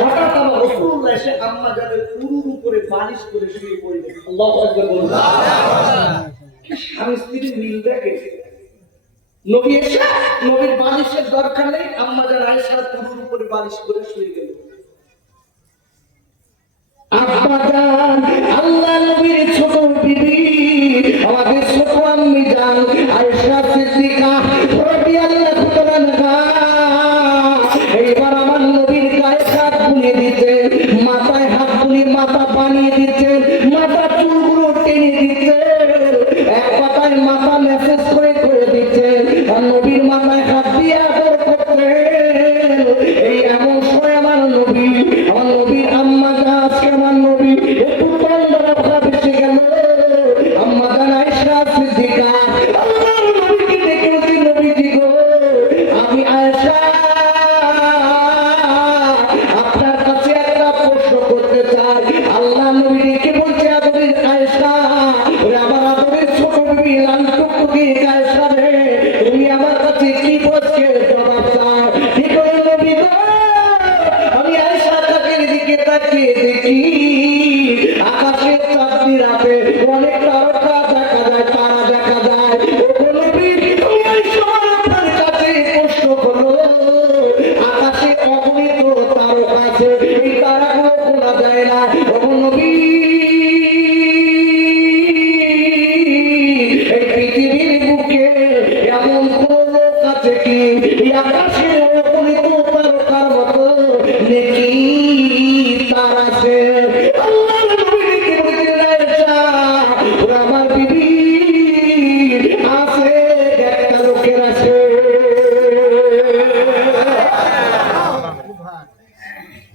হঠাৎ আমার রাসূলুল্লাহ এসে আম্মা জানের উরুর উপরে বালিশ করে শুয়ে পড়লেন। আল্লাহু আকবার বলুন। স্বামী স্ত্রীর মিল দেখে। নবী এসে নবীর বালিশের দরকার নেই, আম্মা জান আয়েশার উরুর উপরে বালিশ করে শুয়ে গেলেন। আব্বা জান আল্লাহ নবীর ছোট বিবি আমাদের ছোট আম্মি জান আয়েশা সিদ্দিকা রাদিয়াল্লাহু তাআলা এইবার আমার নবীর গায়ে হাত বুলিয়ে দিতে, মাথায় হাত বুলিয়ে মাথা বানিয়ে দিতে, মাথা চুলগুলো টেনে দিতে, এক কথায় মাথা মেসেজ করে দিতে, আর নবীর মাথায় হাত দিয়ে আদর করতে। এই এমন সময় আমার নবীর আম্মা জান আজকে আমার নবী একটু তন্দ্রা ভাব এসে গেল। আম্মা জান আয়েশা সিদ্দিকা আল্লাহর নবীকে ডেকে বলছে, নবীজি গো আমি আয়েশা আপনার কাছে একটা প্রশ্ন করতে চাই। আল্লাহ নবী ডেকে বলছে, আদরের আয়েশা ওরে আমার আদরের ছোট বিবি লাল টুকটুকি আয়েশা রে তুমি আমার কাছে কি প্রশ্নের জবাব চাও? ঠিক হলো নবী গো আমি আয়েশা তাকে দিকে তাকিয়ে দেখি আকাশের চাঁদনি রাতে অনেক তারকা দেখা যায়, তারা দেখা যায়। ও নবী তুমি আয়েশা আপনার কাছে প্রশ্ন করো আকাশে অগণিত তারকা আছে, এই তারাগুলো গোনা যায় না। ও নবী এই পৃথিবীর বুকে এমন কোন লোক আছে কি এই আকাশে অগণিত তারকার মতো নেকি তার আছে? আল্লাহর নবী ডেকে বললেন, আয়েশা ওরা আমার বিবি আছে, একটা লোকের আছে।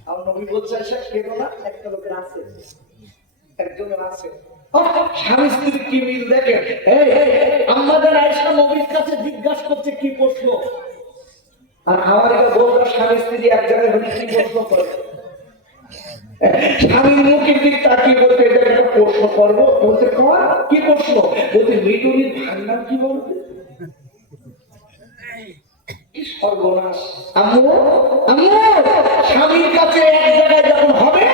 আমার নবী বলছে, আয়েশা কেন না, একটা লোকের আছে, একজনের আছে। স্বামী স্ত্রীর কি মিল দেখেন। আম্মা জান আয়েশা নবীর কাছে জিজ্ঞাসা করছে কি প্রশ্ন, আর আমার বলবো স্বামী স্ত্রী এক জায়গায় হলে কি প্রশ্ন করে। স্বামীর মুখের দিক তাকিয়ে বলতে এটা একটা প্রশ্ন করবো, বলতে কর কি প্রশ্ন, বলতে মৃদুনির ভান্ডার কি বলবে। কি সর্বনাশ। আম্মু আম্মু স্বামীর কাছে এক জায়গায় যখন হবে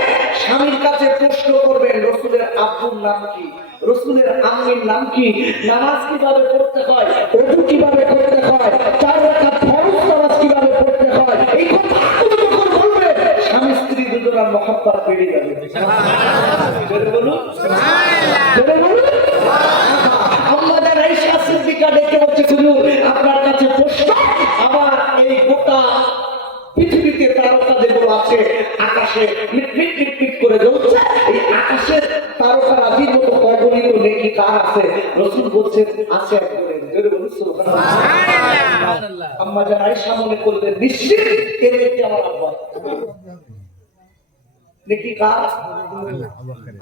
স্বামীর কাছে প্রশ্ন করবেন রাসূলের আব্বুর নাম কি, রাসূলের আম্মির নাম কি, নামাজ কিভাবে পড়তে হয়, ওযু কিভাবে করতে হয়, 4 রাকাত ফরজ নামাজ কিভাবে পড়তে হয়, এই কথাগুলো যখন বলবে স্বামী স্ত্রী দুজনের মহব্বত বেড়ে যাবে। সুবহানাল্লাহ জোরে বলুন সুবহানাল্লাহ জোরে বলুন সুবহানাল্লাহ। আম্মা জান আয়েশা সিদ্দিকা ডেকে বলছে, হুজুর আপনার কাছে প্রশ্ন, আবার এই গোটা পৃথিবীতে তারকা যেগুলো আছে আকাশে মিটমিট মিটমিট করে জ্বলছে, এই আকাশের তারকারাজি মতো অগণিত নেকি কার আছে? রাসূল বলছেন আছে একজনের। জোরে বলুন সুবহানাল্লাহ। আম্মা জান আয়েশা মনে করলেন নিশ্চিত এর নেকি আমার আব্বা। নেকি কার?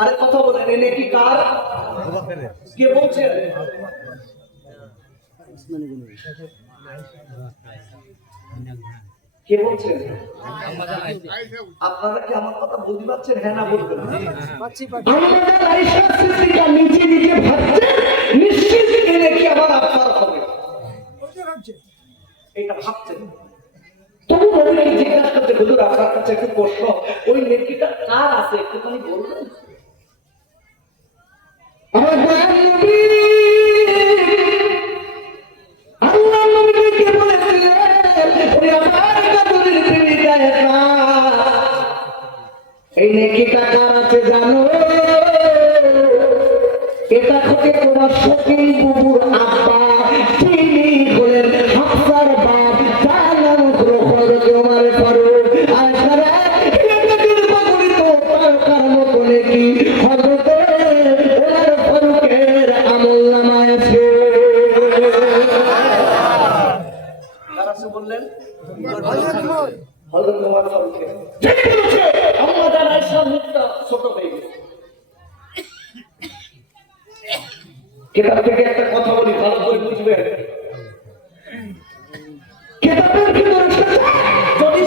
আরে কথা বলেন, এই নেকি কার? কে বলছেন? কে বলছেন? আপনারা কি আমার কথা বুঝতে পারছেন? হ্যাঁ না বলবেন। আমাদের আয়েশা সিদ্দিকা নিজে নিজে ভাবছেন নিশ্চিত এনে কি আমার আপনার হবে, এটা ভাবছেন। তবু নবীকে জিজ্ঞাসা করতে, হুজুর আপনার কাছে একটু প্রশ্ন, ওই নেকিটা কার আছে একটুখানি বলবেন? আমার নবী আল্লাহ নবীকে বলেছিলেন, ওরে আমার কাদরের বিবি আয়েশা এই নেকিটা কার আছে জানো? এটা থেকে তোমার শকিল বুবুর আব্বা তিনি হলেন হাফসার বাপ, তার নাম হলো হযরত ওমর ফারুক। আয়েশা এটাকে বগরিত তারকার মতো নেকি হযরত ওমর ফারুকের আমলনামায় আছে। কার আছে বললেন? হযরত ওমর ফারুকের। ঠিক বলেছে। আম্মা জান আয়েশার মুখটা ছোট হয়ে গেছে। কিতাব থেকে একটা কথা বলি, ভালো করে বুঝবেন। কিতাবের ভিতরে যদি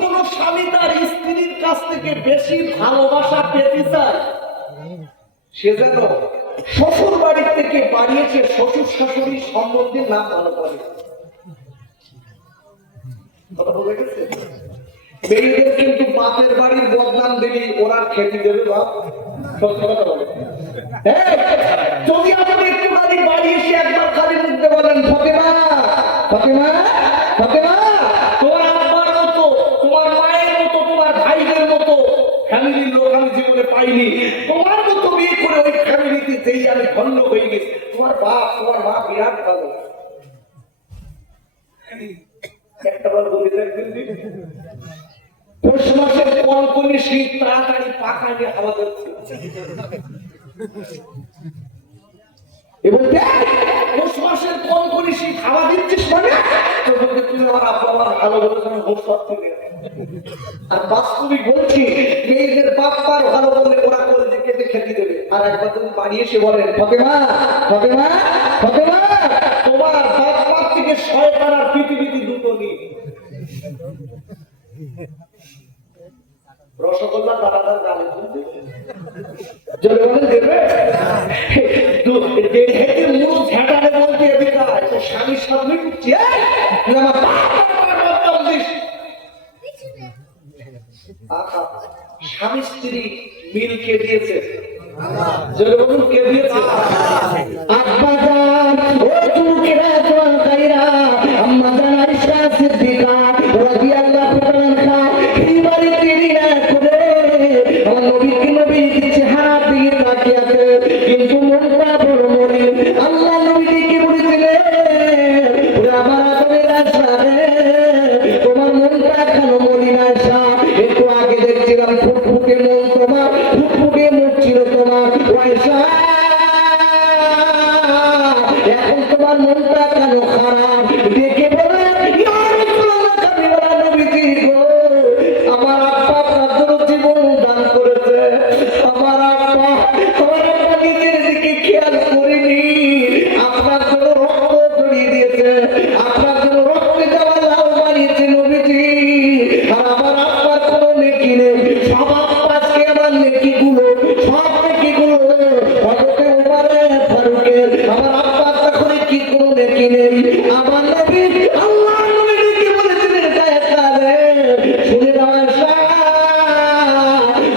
কোন স্বামী তার স্ত্রীর কাছ থেকে বেশি ভালোবাসা পেতে চায়, সে যেন শ্বশুর বাড়ির থেকে বাড়িয়েছে শ্বশুর শাশুড়ি সম্বন্ধে নাম ভালো করে। কথা বলে গেছে। মেয়েদের কিন্তু বাপের বাড়ির বদনাম দিবি, ওরা খেতে দেবে বাপ। সত্যি কথা বলে। যদি আপনি একটু খালি বাড়ি এসে একবার খালি মুখতে বলেন, ফাতেমা ফাতেমা ফাতেমা, তোমার আব্বার মতো, তোমার মায়ের মতো, তোমার ভাইদের মতো ফ্যামিলির লোক আমি জীবনে পাইনি, তোমার মতো বিয়ে করে ওই ফ্যামিলিতে যেই আমি ধন্য হয়ে গেছি। তোমার বাপ তোমার মা বিরাট ভালো। একটা বার বলে দেখবেন, পৌষ মাসের কনকনে শীত তাড়াতাড়ি পাখা নিয়ে হাওয়া দিচ্ছে, এবং পৌষ মাসের কনকনে শীত হাওয়া দিচ্ছিস মানে তুমি আমার আব্বা আমার ভালো বলেছ, আমি ভোট পাচ্ছি। আর বাস্তবিক বলছি, মেয়েদের বাপ মার ভালো বললে ওরা করে যে কেটে খেতে দেবে। আর একবার তুমি বাড়ি এসে বলেন, ফাতেমা ফাতেমা ফাতেমা, তোমার বাপ মার থেকে শয়তান আর পৃথিবীতে দুটো নেই। রসগোল্লা দাদাদার গালে জলে বলে দেবে, মুখ ঝাঁটারে বলতে এদিকায় তো স্বামীর সামনে উঠছি, স্বামী স্ত্রী মিল কে দিয়েছে? জলে বলুন কে দিয়েছে? আব্বা জান ও যুবকেরা জওয়ানকারীরা, আম্মা জান আয়েশা সিদ্দিকা রাদিয়াল্লাহু তাআলা এই বাড়িতে নিয়ে করে আমার নবীকে নবীর চেহারা দিয়ে তাকিয়ে আছে, কিন্তু মনটা বড় মরিন। আল্লাহ নবীকে বলেছিলেন, আমার আদরের আয়েশা রে, তোমার মনটা কেন মরিন আয়েশা? একটু আগে দেখছিলাম ফুটফুটে মন তোমার, ফুটফুটে মুখ ছিল তোমার আয়েশা, এখন তোমার মনটা কেন খারাপ? দেখে বলে আমার আব্বা আপনার জন্য জীবন দান করেছে, আমার আব্বা তোমার আব্বা নিজের দিকে খেয়াল করিনি, আপনার জন্য রক্ত ছড়িয়ে দিয়েছে, আপনার জন্য রক্তে দেওয়া লাউ বানিয়েছে নবীজি। আর আমার আব্বার কোনো নেকি নেই, সব আব্বাসকে আমার নেকিগুলো, সব নেকিগুলো হযরতে ওমরে ফারুকের, আমার আব্বার তখন কি কোনো নেকি নেই। আমার নবী আল্লাহ নবীকে বলেছিলেন, শুনে দাও আয়েশা,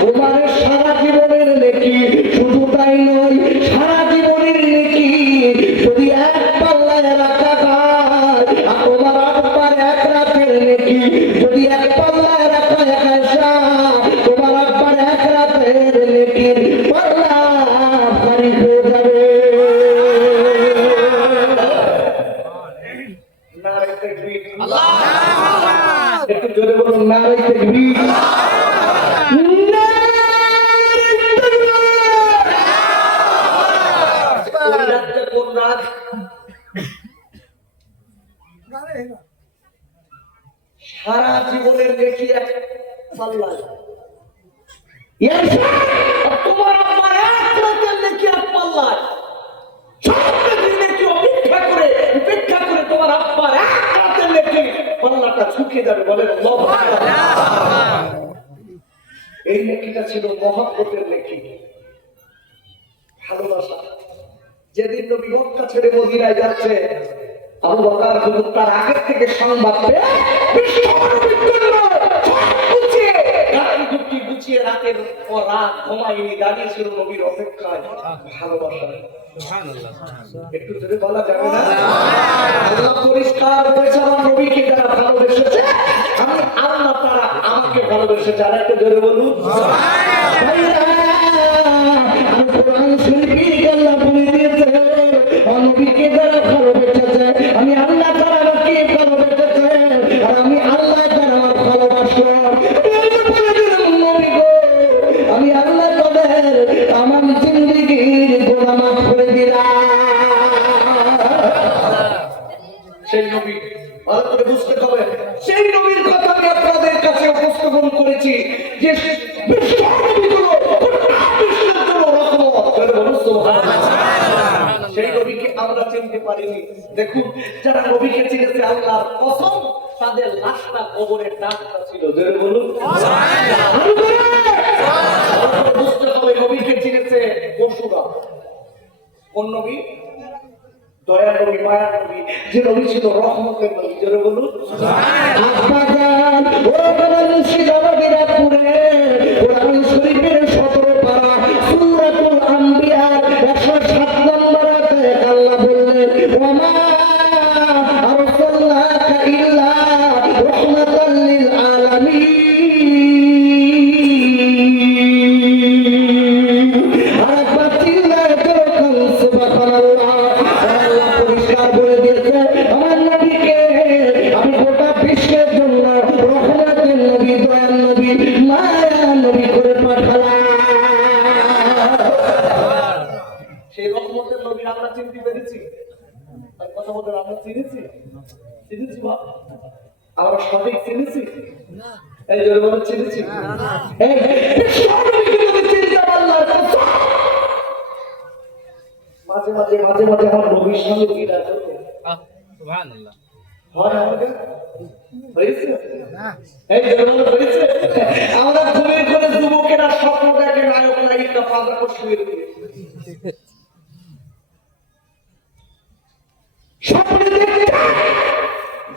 তোমার সারা জীবনের নেকি, শুধু তাই নয়, সারা জীবনের নেকি যদি এক পাল্লায় রাখা হয়, আর তোমার আব্বার এক রাতের নেকি যদি এক পাল্লায় রাখা হয় আয়েশা, তোমার আব্বার এক রাতের নেকির পাল্লা ভারী হয়ে যাবে। নারে তাকবীর, আল্লাহু, একটু জোরে বলুন নারে তাকবীর। সারা জীবনের নেকি এক পাল্লায়, তোমার আমার এক রাতের নেকি এক পাল্লায়, সব নেকি অপেক্ষা করে তোমার আব্বার এক রাতের নেকি পাল্লাটা ঝুঁকে যাবে। বলেন আল্লাহু আকবার। এই নেকিটা ছিল মহব্বতের নেকি, ভালোবাসা। যেদিন নবী মক্কা ছেড়ে মদিনায় যাচ্ছে, আবু বকর হুজুর তার আগের থেকে সংবাদ পেয়ে গুছিয়ে রাতের পর রাত ঘুমায়নি, দাঁড়িয়েছিল নবীর অপেক্ষায়। ভালোবাসা একটু যদি বলা যাবে না? আল্লাহ পরিষ্কার করেছে, আমার নবীকে যারা ভালোবেসেছে, আমি আল্লাহ তারা আমাকে ভালোবেসেছে। আর একটু জোরে বলুন নবীকে যারা ভালোবেসেছে, আমি আল্লাহ তারা আমাকে ভালোবেসেছে, আর আমি আল্লাহ তারা আমার ভালোবাসো। আমি আল্লাহ তাদের আমার জিন্দেগির গুনাহ মাফ করে দিলাম। সেই নবী ভালো করে বুঝতে হবে, সেই নবীর কথা আমি আপনাদের কাছে উপস্থাপন করেছি যে সেই নবীকে আমরা চিনতে পারিনি। দেখুন, যারা নবীকে চিনেছে আল্লাহর কসম, তাদের লাশটা কবরের ডাকটা ছিল। বলুন বুঝতে হবে, নবীকে চিনেছে পশুরা। কোন নবী? দয়া নবী, মায়া নবী, যে নবী ছিল রহমতের নবী। জোরে বলুন। চিনেছি বাপ, আমরা সঠিক চিনেছি না, এই জোরে বলে চিনেছি না। এই বিশ্বনবীকে যদি চিনতে আল্লাহ মাঝে মাঝে মাঝে মাঝে আমার নবীর সঙ্গে দ্বিধা করতে সুবহানাল্লাহ হয় আমাদের হয়েছে না, এই জোরে বলে হয়েছে। আমরা ঘুরে ঘুরে যুবকেরা স্বপ্ন দেখে নায়ক নায়িকা পাগলা করে শুয়ে রয়েছে, স্বপ্নে দেখতে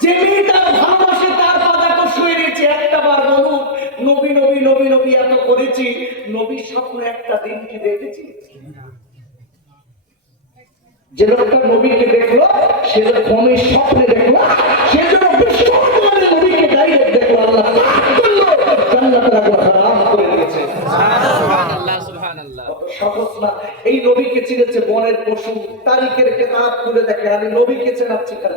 যে মেয়েটা ভালোবাসে তার পাদাকে শুয়ে রয়েছে। একটা বার বলুন নবী নবী নবী নবী এত করেছি, নবীর স্বপ্ন একটা দিন কি দেখেছি? যে লোকটা নবীকে দেখলো সে কমের স্বপ্নে দেখলো, সে যেন বিশ্বনবী নবীকে ডাইরেক্ট দেখলো, আল্লাহ জান্নাতের আগুন হারাম করে দিয়েছে। সুবহানাল্লাহ সুবহানাল্লাহ। সহজ না, এই নবীকে চিনেছে বনের পশু, তারিখের কিতাব খুলে দেখে আমি নবীকে চেনাচ্ছি কেন?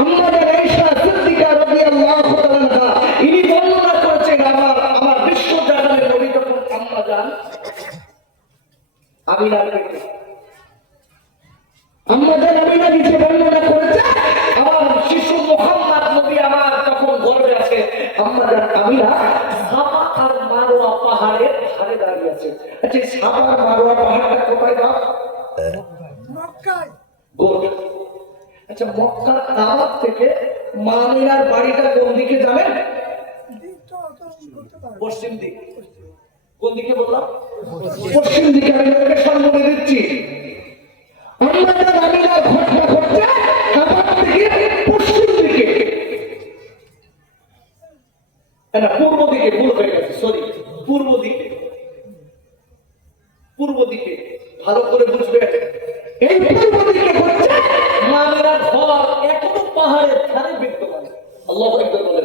আমাদের আয়েশা সিদ্দিকা রাদিয়াল্লাহু তাআলা ইনি বর্ণনা করেছেন আমার বিশ্ব জাহানের নবী তখন আম্মা জান আমিনার থেকে, আম্মা জান আমিনা কিছু বর্ণনা করেছে আমার শিশু মুহাম্মদ নবী আমার তখন গর্ভে আছে। আম্মা জান আমিনা সাফা আর মারওয়া পাহাড়ের ধারে দাঁড়িয়ে আছে। আচ্ছা সাফা আর মারওয়া পাহাড়টা কোথায় বাপ? মক্কায়। গুড। আচ্ছা মক্কার কাবা থেকে মা আমিনার বাড়িটা কোন দিকে জানেন? পশ্চিম দিক। কোন দিকে বললাম? পশ্চিম দিকে। আমি লোকেশন বলে দিচ্ছি। আমিনার আমিনার ঘটনা ঘটছে কাবা থেকে পশ্চিম দিকে, না পূর্ব দিকে, ভুল হয়ে গেছে, সরি, পূর্ব দিকে। পূর্ব দিকে ভালো করে বুঝবে, এই পূর্ব দিকে হচ্ছে মা আমিনার ঘর, এখনো পাহাড়ের ধারে বিদ্যমান। আল্লাহু আকবার বলেন,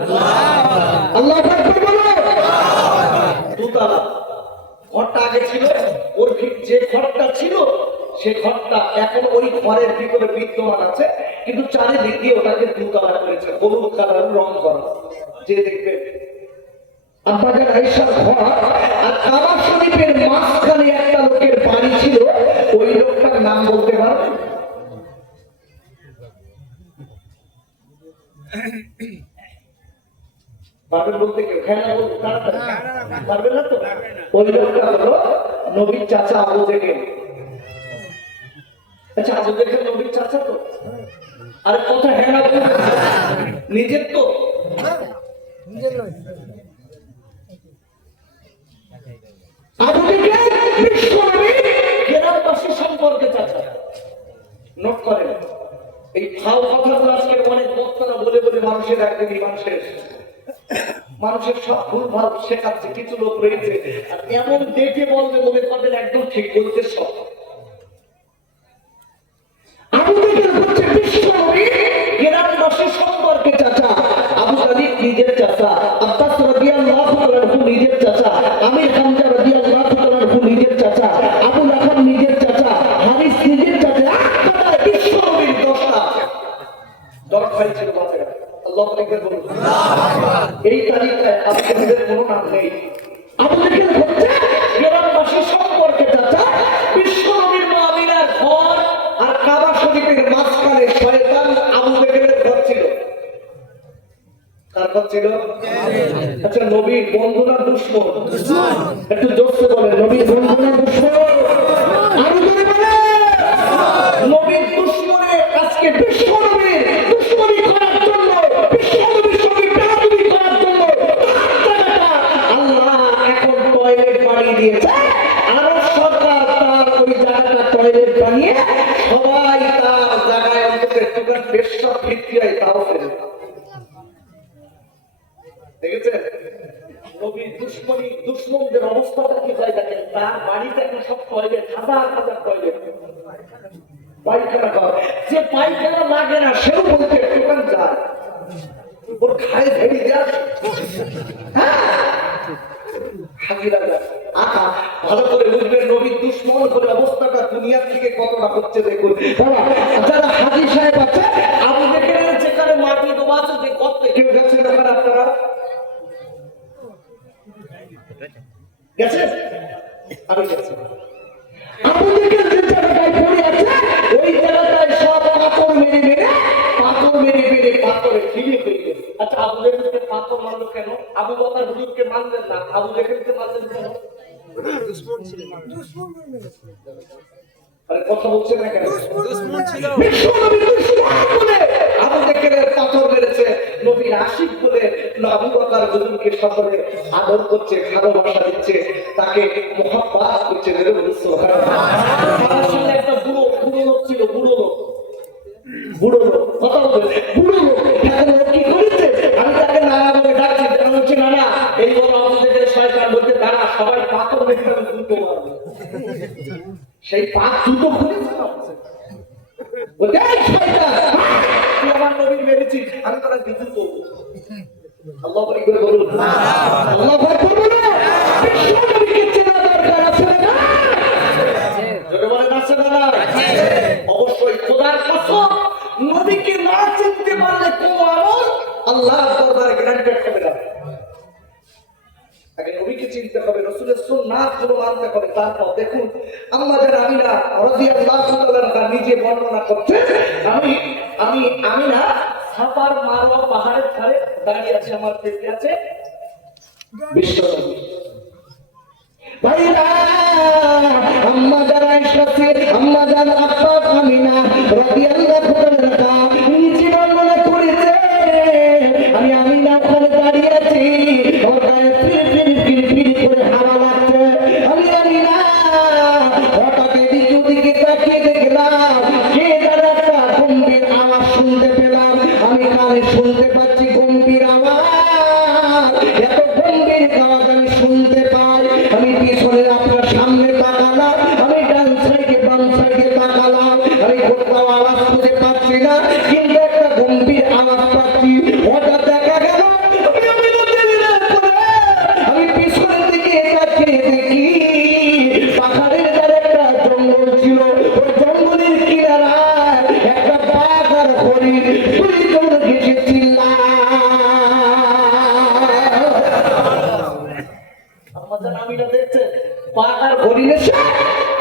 আল্লাহু আকবার বলেন। দুতলা ঘরটা আগে ছিল, ওর যে ঘরটা ছিল সে ঘরটা এখন ওই ঘরের ভিতরে বিদ্যমান আছে, কিন্তু চারিদিক দিয়ে ওটাকে দুতলা করেছে, হলুদ কালার রং করা। যে দেখবে আপনাদের আয়েশার ঘর আর কাবা শরীফের মাঝখানে একটা লোকের বাড়ি ছিল, ওই লোকটার নাম বলতে পারবে? পারবেন বলতে কেউ? হ্যাঁ বলতে পারবে না তো? ওই লোকটা হলো নবীর চাচা আবু জেহেল। আচ্ছা আবু জেহেল নবীর চাচা তো? আরে কথা হ্যাঁ না বলতে নিজের তো? আবু জেহেল বিশ্বনবী গ্রামবাসী সম্পর্কে চাচা। নোট করেন এই ভাও কথাগুলো আজকে অনেক বক্তারা বলে বলে মানুষের একদিনই মানুষের সব ভুল ভাব শেখাচ্ছে। কিছু লোক রয়েছে আর এমন দেখে বলবে মনে করবেন একদম ঠিক বলতে সব। আবু জেহেল হচ্ছে বিশ্বনবী গ্রামবাসী সম্পর্কে চাচা। আবু তালিব নিজের চাচা, আব্বাস রাদিয়াল্লাহু তাআলা নিজের চাচা, আমির হামজা রাদিয়াল্লাহু তাআলা নিজের চাচা, আবু লাহাব নিজের চাচা, হারিস নিজের চাচা। বিশ্বনবীর 10 ভাই ছিল বাচ্চারা। আল্লাহু আকবার বলুন। এই তারিখটায় আবু জেহেলের কোনো নাম নেই। আবু জেহেল হচ্ছে গ্রামবাসী সম্পর্কে চাচা। বিশ্বনবীর মা আমিনার ঘর আর কাবা শরীফের মাঝখানে শয়তান আবু জেহেলের ঘর ছিল। কার ঘর ছিল? আচ্ছা নবীর বন্ধু না দুশমন? একটু জোরে বলেন, নবীর বন্ধু না দুশমন? আরো জোরে বলেন। নবীর দুশমনের আজকে বিশ্বনবীর দুশমনি করার জন্য, বিশ্বনবীর সঙ্গে বেয়াদবি করার জন্য আল্লাহ এখন টয়লেট বানিয়ে দিয়েছে। আরব সরকার তার ওই জায়গাটা টয়লেট বানিয়ে সবাই তার জায়গায় অন্তত একটুখানি পেশাব ভিত্তি হয়, তাও ফেলে। দেখেছেন নবীর দুশমনদের অবস্থাটা কি হয় দেখেন। তার বাড়িতে এখন সব টয়লেট, হাজার হাজার টয়লেট, পায়খানা ঘর। যে পায়খানা লাগে না সেও বলতে একটুখানি যায়, ওর খায় ভেড়ি দেয়। ভালো করে বুঝবেন নবীর দুশমন করে অবস্থাটা দুনিয়ার থেকে কতটা হচ্ছে দেখুন। যারা হাজী সাহেব আছে আবু জেহেলের যেখানে মাটি ডোবা আছে, যে গর্তে কেউ গেছে দেখেন আপনারা? গেছে? আমি গেছি। আবু জেহেল যে জায়গায় পড়ে আছে ওই জায়গাটায় সব পাথর মেরে মেরে আবু জেহেলকে পাথর মারলো কেন? আবু বকর হুজুরকে মানলেন না, আবু জেহেলকে মানলেন কেন? দুশমন ছিলেন। আরে কথা বলছেন না কেন? দুশমন ছিল। বিশ্বনবী দুশমন বলে আবু জেহেলের পাথর মেরেছে, নবীর আশিক বলে আবু বকর হুজুরকে সকলে আদর করছে, ভালোবাসা দিচ্ছে, তাকে মুহাব্বত করছে। সুবহানাল্লাহ। একটা বুড়ো লোক ছিল, বুড়ো লোক কথা বলছে, বুড়ো লোক কি করেছে? আমি তাকে নানা বলে ডাকছি, কারণ হচ্ছে নানা এই বড় আবু জেহেল শয়তান বলতে দাঁড়া, সবাই পাথর মেরে আমি জুতো মারবো। সেই পাথর জুতো খুলেছে বলতে তুই আমার নবীর মেরেছিস, আমি তোরা জুতো করবো। আল্লাহু আকবার বলুন, আল্লাহু আকবার বলুন। বিশ্ব নবীকে চেনা দরকার আছে না? জোরে বলেন আছে না? অবশ্যই। খোদার কসম, নবীকে না চিনতে পারলে কোন আমল আল্লাহর দরবারে গ্রান্টেড হবে না। আগে নবীকে চিনতে হবে, রাসূলের সুন্নাত গুলো মানতে হবে। তারপর দেখুন আম্মা জান আমিনা রাদিয়াল্লাহু তাআলা নিজে বর্ণনা করছে, আমি আমিনা সাফার মারওয়া পাহাড়ের ধারে দাঁড়িয়ে আছে, আমার পেটে আছে বিশ্বনবী। ভাইরা আম্মা জান আয়েশা আম্মা জান আব্বা আমিনা রাদিয়াল্লাহু তাআলা নিজে বর্ণনা করেছে, আমি আমিনা ওখানে দাঁড়িয়ে আছি, ওর গায়ে ফির করে হাওয়া লাগছে। আমি আমিনা হঠাৎ এদিকে ওদিকে তাকিয়ে দেখলাম কে যেন একটা গম্ভীর আওয়াজ শুনতে পেলাম। আমি কানে শুনতে পাচ্ছি গম্ভীর আওয়াজ, এত গম্ভীর আওয়াজ আমি শুনতে পাই। আমি পিছনে আপনার সামনে তাকালাম, আমি ডান সাইডে বাম সাইডে তাকালাম, আমি কোথাও আওয়াজ খুঁজে পাচ্ছি না, কিন্তু একটা গম্ভীর আওয়াজ পাচ্ছি। হঠাৎ দেখা গেল আমি পিছনের দিকে তাকিয়ে দেখি পাহাড়ের ধারে একটা জঙ্গল ছিল, ওই জঙ্গলের কিনারায় একটা বাঘ আর হরিণ দুইজন ঘেঁষে আমিনা দেখছেন বাঘ আর হরিণ এসে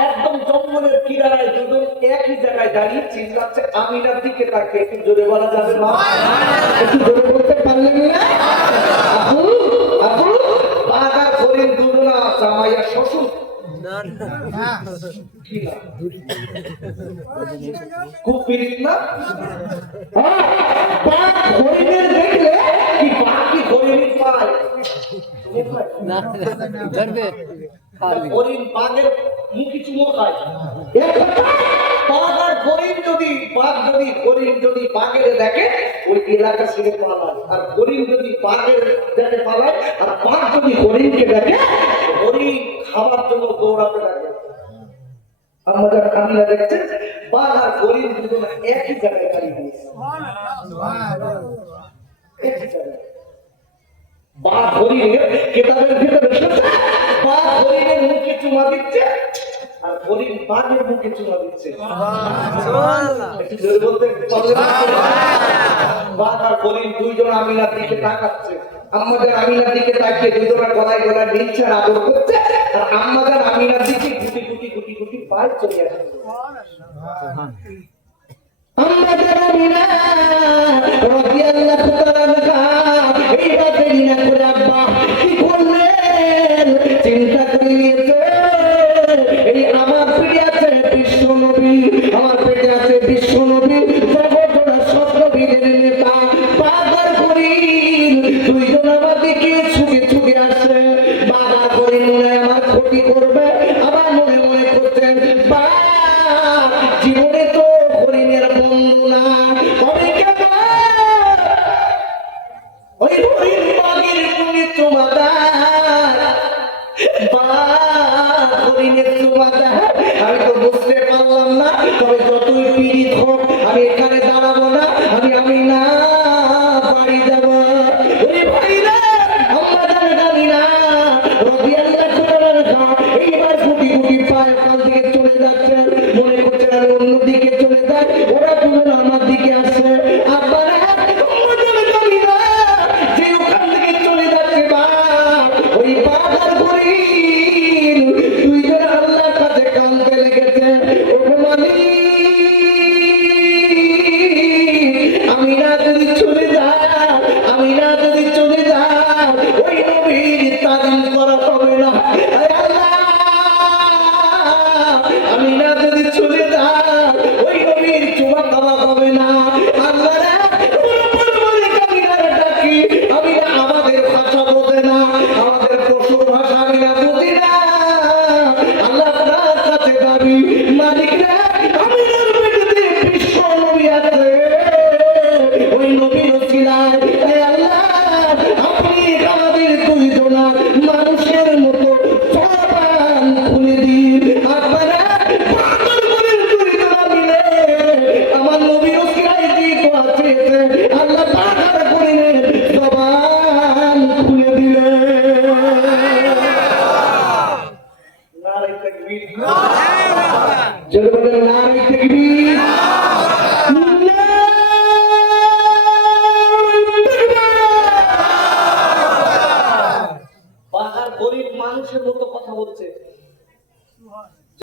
একদম জঙ্গলের কিনারায় দুজন একই জায়গায় দাঁড়িয়ে চিল্লাচ্ছে। আমিনার দিকে তাকে একটু জোরে বলা যাবে না? একটু জোরে বলতে পারলেন না? আপু আপু বাঘ আর হরিণ দুজনা জামাইয়া শ্বশুর খুব পীড়িত না? বাঘ হরিণের দেখলে কি বাঘ কি হরিণ পায়? হরিণ বাঘের মুখে চুমো খায়। বাঘ আর হরিণ যদি হরিণ যদি বাঘের দেখে ওই এলাকা ছেড়ে পালায়, আর হরিণ যদি বাঘের দেখে পালায়, আর বাঘ যদি হরিণকে দেখে হরিণ খাওয়ার জন্য দৌড়াতে লাগে। আমাদের কামিনা দেখছে বাঘ আর হরিণ দুজন একই জায়গায় দাঁড়িয়ে দিয়েছে। বাঘ হরিণের কেতাবের ভিতরে এসেছে, বাঘ হরিণের মুখে চুমা দিচ্ছে আর হরিণ বাঘের মুখে চুমা দিচ্ছে। বাঘ আর হরিণ দুইজন আমিনার দিকে তাকাচ্ছে। আমাদের আমিনার দিকে তাকিয়ে দুজনের গলায় গলায় মিলছে আর আদর করছে, আর আমাদের আমিনার দিকে গুটি গুটি গুটি গুটি পায় চলে আসছে। আমাদের আমিনা রাদিয়াল্লাহু তাআলা এই রাতে না করে আব্বা কি করলেন চিন্তা করিয়েছে। এই আমার পেটে আছে বিশ্বনবী, আমার পেটে আছে বিশ্বনবী, জগৎটা সব নবীদের নেতা। বাঘ আর হরিণ দুইজন আমার দিকে ছুটে ছুটে আসে। বাঘ আর হরিণ মনে হয় আমার ক্ষতি করবে, আবার মনে মনে করছেন বাঘ জীবনে তো হরিণের বন্ধু না, তবে কেন ওই হরিণ বাঘের সঙ্গে চুমা দেয়, বাঘ হরিণের চুমা দেয়। আমি তো বুঝতে পারলাম না, তবে যতই পীড়িত হোক আমি এখানে দাঁড়াবো না, আমি না বাড়ি যাব। ওই ভাইরা আমরা জানি না রাদিয়াল্লাহু তাআলা এইবার গুটি গুটি পায়ে কাল থেকে চলে যাচ্ছে, মনে করছে আমি অন্যদিকে চলে যাই, ওরা দুজন আমার দিকে আসে। আব্বারা আমরা জানি না যে ওখান থেকে চলে যাচ্ছে বাঘ, ওই বাঘ আর হরিণ দুইজন আল্লাহর কাছে কাঁদতে লেগেছে। ও মালিক সারাদিন